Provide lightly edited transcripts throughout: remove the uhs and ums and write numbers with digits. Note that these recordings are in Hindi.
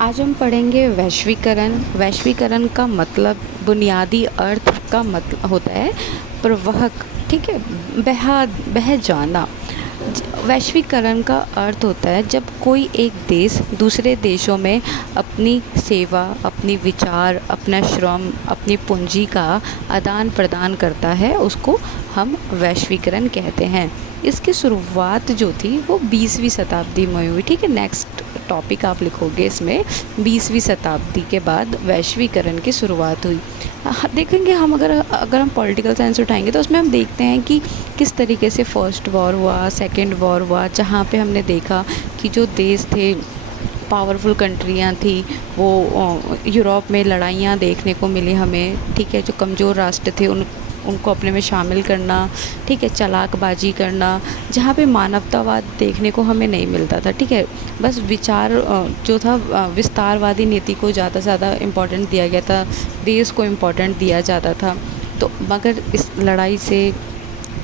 आज हम पढ़ेंगे वैश्वीकरण। वैश्वीकरण का मतलब, बुनियादी अर्थ का मतलब होता है प्रवाहक, ठीक है, बह जाना। वैश्वीकरण का अर्थ होता है जब कोई एक देश दूसरे देशों में अपनी सेवा, अपनी विचार, अपना श्रम, अपनी पूंजी का आदान प्रदान करता है, उसको हम वैश्वीकरण कहते हैं। इसकी शुरुआत जो थी वो 20वीं शताब्दी में हुई, ठीक है। नेक्स्ट टॉपिक आप लिखोगे इसमें, 20वीं शताब्दी के बाद वैश्वीकरण की शुरुआत हुई। देखेंगे हम, अगर हम पॉलिटिकल साइंस उठाएंगे तो उसमें हम देखते हैं कि किस तरीके से फर्स्ट वॉर हुआ, सेकेंड वॉर हुआ, जहाँ पे हमने देखा कि जो देश थे, पावरफुल कंट्रियाँ थी, वो यूरोप में लड़ाइयाँ देखने को मिली हमें, ठीक है। जो कमज़ोर राष्ट्र थे उनको अपने में शामिल करना, ठीक है, चालाकबाजी करना, जहाँ पे मानवतावाद देखने को हमें नहीं मिलता था, ठीक है। बस विचार जो था, विस्तारवादी नीति को ज़्यादा से ज़्यादा इम्पोर्टेंट दिया गया था, देश को इम्पोर्टेंट दिया जाता था। तो मगर इस लड़ाई से,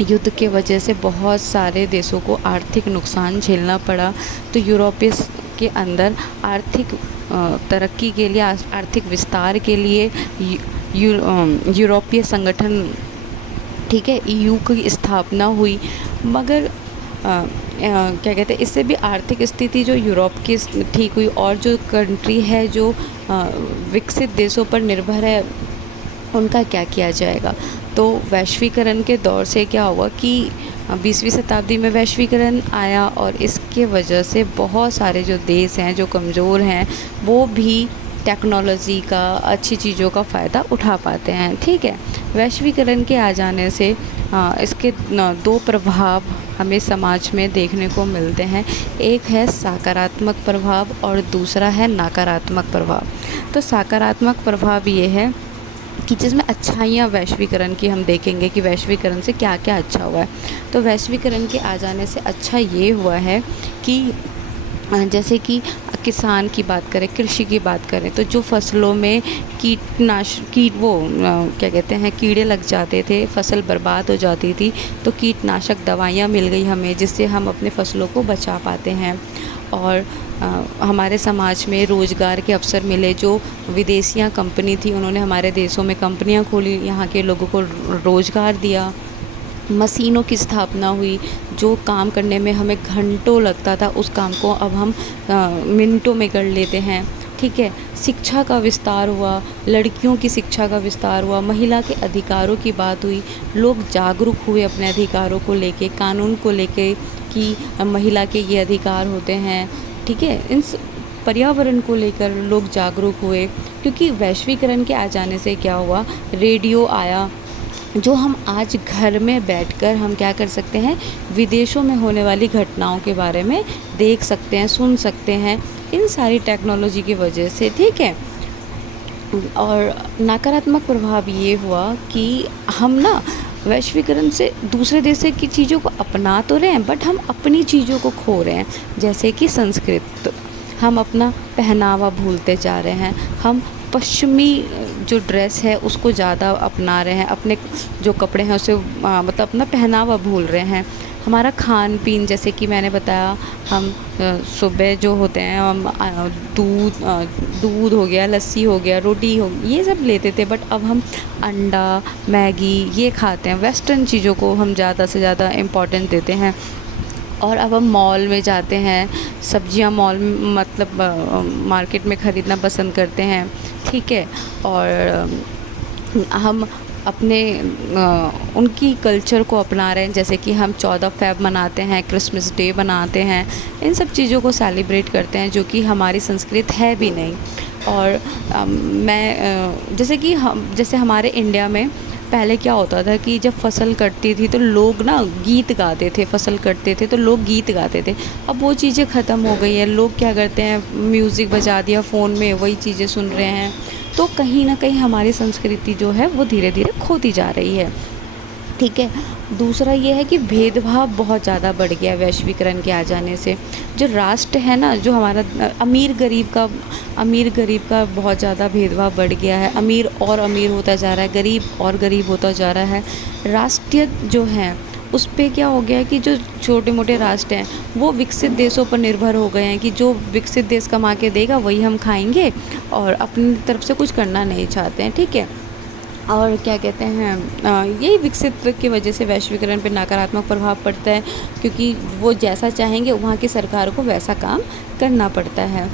युद्ध के वजह से बहुत सारे देशों को आर्थिक नुकसान झेलना पड़ा। तो यूरोपीय के अंदर आर्थिक तरक्की के लिए, आर्थिक विस्तार के लिए यूरोपीय संगठन, ठीक है, ईयू की स्थापना हुई। मगर क्या कहते हैं, इससे भी आर्थिक स्थिति जो यूरोप की ठीक हुई, और जो कंट्री है जो विकसित देशों पर निर्भर है, उनका क्या किया जाएगा। तो वैश्वीकरण के दौर से क्या हुआ कि 20वीं शताब्दी में वैश्वीकरण आया, और इसके वजह से बहुत सारे जो देश हैं जो कमज़ोर हैं, वो भी टेक्नोलॉजी का, अच्छी चीज़ों का फ़ायदा उठा पाते हैं, ठीक है। वैश्वीकरण के आ जाने से इसके दो प्रभाव हमें समाज में देखने को मिलते हैं। एक है सकारात्मक प्रभाव और दूसरा है नकारात्मक प्रभाव। तो सकारात्मक प्रभाव ये है कि जिसमें अच्छाइयाँ वैश्वीकरण की हम देखेंगे कि वैश्वीकरण से क्या क्या अच्छा हुआ है। तो वैश्वीकरण के आ जाने से अच्छा ये हुआ है कि जैसे कि किसान की बात करें, कृषि की बात करें, तो जो फसलों में क्या कहते हैं, कीड़े लग जाते थे, फसल बर्बाद हो जाती थी, तो कीटनाशक दवाइयाँ मिल गई हमें, जिससे हम अपने फसलों को बचा पाते हैं। और हमारे समाज में रोज़गार के अवसर मिले। जो विदेशियाँ कंपनी थी, उन्होंने हमारे देशों में कंपनियाँ खोली, यहाँ के लोगों को रोज़गार दिया। मशीनों की स्थापना हुई, जो काम करने में हमें घंटों लगता था, उस काम को अब हम मिनटों में कर लेते हैं, ठीक है। शिक्षा का विस्तार हुआ, लड़कियों की शिक्षा का विस्तार हुआ, महिला के अधिकारों की बात हुई, लोग जागरूक हुए अपने अधिकारों को लेके, कानून को लेके कि महिला के ये अधिकार होते हैं, ठीक है। पर्यावरण को लेकर लोग जागरूक हुए, क्योंकि वैश्वीकरण के आ जाने से क्या हुआ, रेडियो आया, जो हम आज घर में बैठकर हम क्या कर सकते हैं, विदेशों में होने वाली घटनाओं के बारे में देख सकते हैं, सुन सकते हैं, इन सारी टेक्नोलॉजी की वजह से, ठीक है। और नकारात्मक प्रभाव ये हुआ कि हम ना वैश्वीकरण से दूसरे देश की चीज़ों को अपना तो रहे हैं, बट हम अपनी चीज़ों को खो रहे हैं। जैसे कि संस्कृत, हम अपना पहनावा भूलते जा रहे हैं, हम पश्चिमी जो ड्रेस है उसको ज़्यादा अपना रहे हैं, अपने जो कपड़े हैं उसे मतलब अपना पहनावा भूल रहे हैं। हमारा खान पीन, जैसे कि मैंने बताया, हम सुबह जो होते हैं, हम दूध हो गया, लस्सी हो गया, रोटी हो, ये सब लेते थे, बट अब हम अंडा, मैगी ये खाते हैं। वेस्टर्न चीज़ों को हम ज़्यादा से ज़्यादा इम्पोर्टेंट देते हैं। और अब हम मॉल में जाते हैं, सब्जियां मॉल मतलब मार्केट में ख़रीदना पसंद करते हैं, ठीक है। और हम अपने उनकी कल्चर को अपना रहे हैं, जैसे कि हम 14 फ़रवरी मनाते हैं, क्रिसमस डे मनाते हैं, इन सब चीज़ों को सेलिब्रेट करते हैं, जो कि हमारी संस्कृत है भी नहीं। और जैसे हमारे इंडिया में पहले क्या होता था कि जब फसल कटती थी तो लोग ना गीत गाते थे, फसल कटते थे तो लोग गीत गाते थे। अब वो चीज़ें ख़त्म हो गई हैं। लोग क्या करते हैं, म्यूज़िक बजा दिया फ़ोन में, वही चीज़ें सुन रहे हैं। तो कहीं ना कहीं हमारी संस्कृति जो है वो धीरे धीरे खोती जा रही है, ठीक है। दूसरा ये है कि भेदभाव बहुत ज़्यादा बढ़ गया वैश्वीकरण के आ जाने से। जो राष्ट्र है ना, जो हमारा अमीर गरीब का बहुत ज़्यादा भेदभाव बढ़ गया है। अमीर और अमीर होता जा रहा है, गरीब और गरीब होता जा रहा है। राष्ट्रीय जो हैं उस पे क्या हो गया है कि जो छोटे मोटे राष्ट्र हैं वो विकसित देशों पर निर्भर हो गए हैं कि जो विकसित देश कमा के देगा वही हम खाएंगे, और अपनी तरफ से कुछ करना नहीं चाहते हैं, ठीक है। और क्या कहते हैं, यही विकसित की वजह से वैश्वीकरण पे नकारात्मक प्रभाव पड़ता है, क्योंकि वो जैसा चाहेंगे वहाँ की सरकार को वैसा काम करना पड़ता है।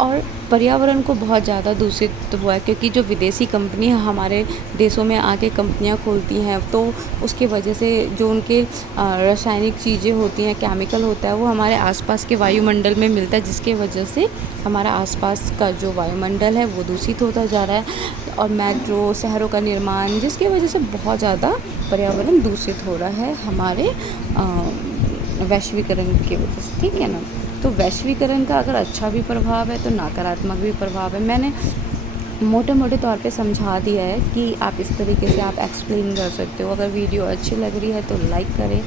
और पर्यावरण को बहुत ज़्यादा दूषित हुआ है, क्योंकि जो विदेशी कंपनी हमारे देशों में आके कंपनियां खोलती हैं, तो उसके वजह से जो उनके रासायनिक चीज़ें होती हैं, केमिकल होता है, वो हमारे आसपास के वायुमंडल में मिलता है, जिसके वजह से हमारा आसपास का जो वायुमंडल है वो दूषित होता जा रहा है। और मेट्रो शहरों का निर्माण, जिसकी वजह से बहुत ज़्यादा पर्यावरण दूषित हो रहा है हमारे वैश्वीकरण की वजह से, ठीक है ना। तो वैश्वीकरण का अगर अच्छा भी प्रभाव है तो नकारात्मक भी प्रभाव है। मैंने मोटे मोटे तौर पे समझा दिया है कि आप इस तरीके से आप एक्सप्लेन कर सकते हो। अगर वीडियो अच्छी लग रही है तो लाइक करें।